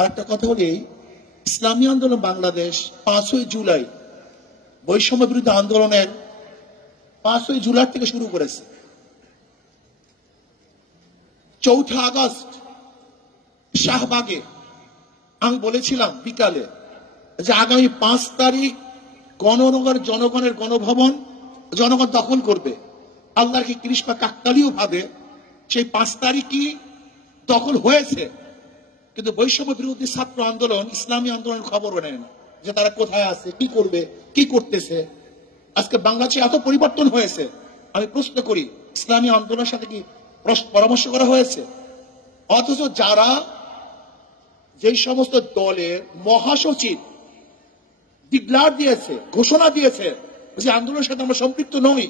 আর একটা কথা বলি, ইসলামী আন্দোলন বাংলাদেশ 5ই জুলাই বৈষম্য বিরোধী আন্দোলনের 5ই জুলাই থেকে শুরু করেছে। 4 আগস্ট শাহবাগে আমি বলেছিলাম বিকালে যে আগামী 5 তারিখ জনগণের গণভবন জনগণ দখল করবে। আল্লাহর কি কৃষ্ণা কাকতালীয় ভাবে সেই 5 তারিখই দখল হয়েছে, কিন্তু বৈষম্য বিরোধী ছাত্র আন্দোলন ইসলামী আন্দোলনের খবরও নেয় না যে তারা কোথায় আছে, কি করবে, কি করতেছে। আজকে বাংলাদেশে এত পরিবর্তন হয়েছে, আমি প্রশ্ন করি ইসলামী আন্দোলনের সাথে কি পরামর্শ করা হয়েছে? অথচ যারা যেই সমস্ত দলের মহাসচিব ডিক্লার দিয়েছে, ঘোষণা দিয়েছে যে আন্দোলনের সাথে আমরা সম্পৃক্ত নই,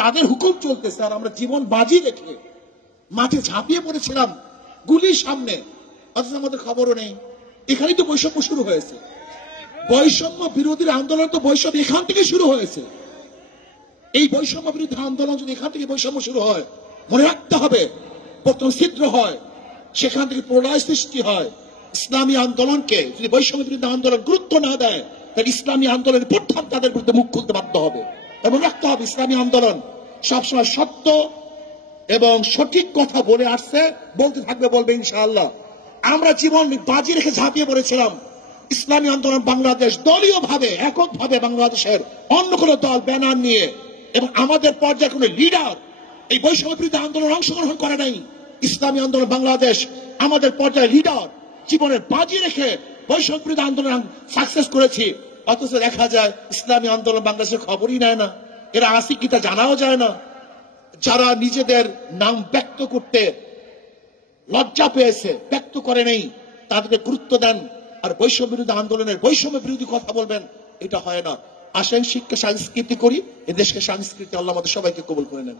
তাদের হুকুম চলতেছে, আর আমরা জীবন বাজি রেখে মাঠে ঝাঁপিয়ে পড়েছিলাম গুলির সামনে, অথচ আমাদের খবরও নেই। এখানেই তো বৈষম্য শুরু হয়েছে। বৈষম্য বিরোধীর আন্দোলন তো বৈষম্য এখান থেকে শুরু হয়েছে। এই বৈষম্য বিরোধী আন্দোলন যদি এখান থেকে বৈষম্য শুরু হয়, মনে রাখতে হবে প্রথম ছিদ্র হয়, সেখান থেকে প্রলয় সৃষ্টি হয়। ইসলামী আন্দোলনকে যদি বৈষম্য বিরোধী আন্দোলন গুরুত্ব না দেয়, তাহলে ইসলামী আন্দোলনের প্রথম তাদের বিরুদ্ধে মুখ খুলতে বাধ্য হবে। এবং রাখতে হবে ইসলামী আন্দোলন সবসময় সত্য এবং সঠিক কথা বলে আসছে, বলতে থাকবে, বলবে ইনশাআল্লাহ। আমরা জীবন বাজি রেখে ঝাঁপিয়ে পড়েছিলাম। ইসলামী আন্দোলন বাংলাদেশ দলীয় ভাবে এককভাবে বাংলাদেশের অন্য কোনো দল ব্যানার নিয়ে এবং আমাদের পর্যায়ে কোনো লিডার এই বৈষম্য বিরোধী আন্দোলন অংশগ্রহণ করে নাই। ইসলামী আন্দোলন বাংলাদেশ আমাদের পর্যায়ে লিডার জীবনের বাজি রেখে বৈষম্য বিরোধী আন্দোলন সাকসেস করেছি। অথচ দেখা যায় ইসলামী আন্দোলন বাংলাদেশের খবরই নেয় না, এরা আসি কি তা জানাও যায় না। যারা নিজেদের নাম ব্যক্ত করতে লজ্জা পেয়েছে, ব্যক্ত করে নেই, তাদেরকে গুরুত্ব দেন, আর বৈষম্য বিরোধী আন্দোলনের বৈষম্য বিরোধী কথা বলবেন, এটা হয় না। আসেন শিক্ষা সংস্কৃতি করি, এদেশকে সংস্কৃতি আল্লাহ আমাদের সবাইকে কবুল করে নেন।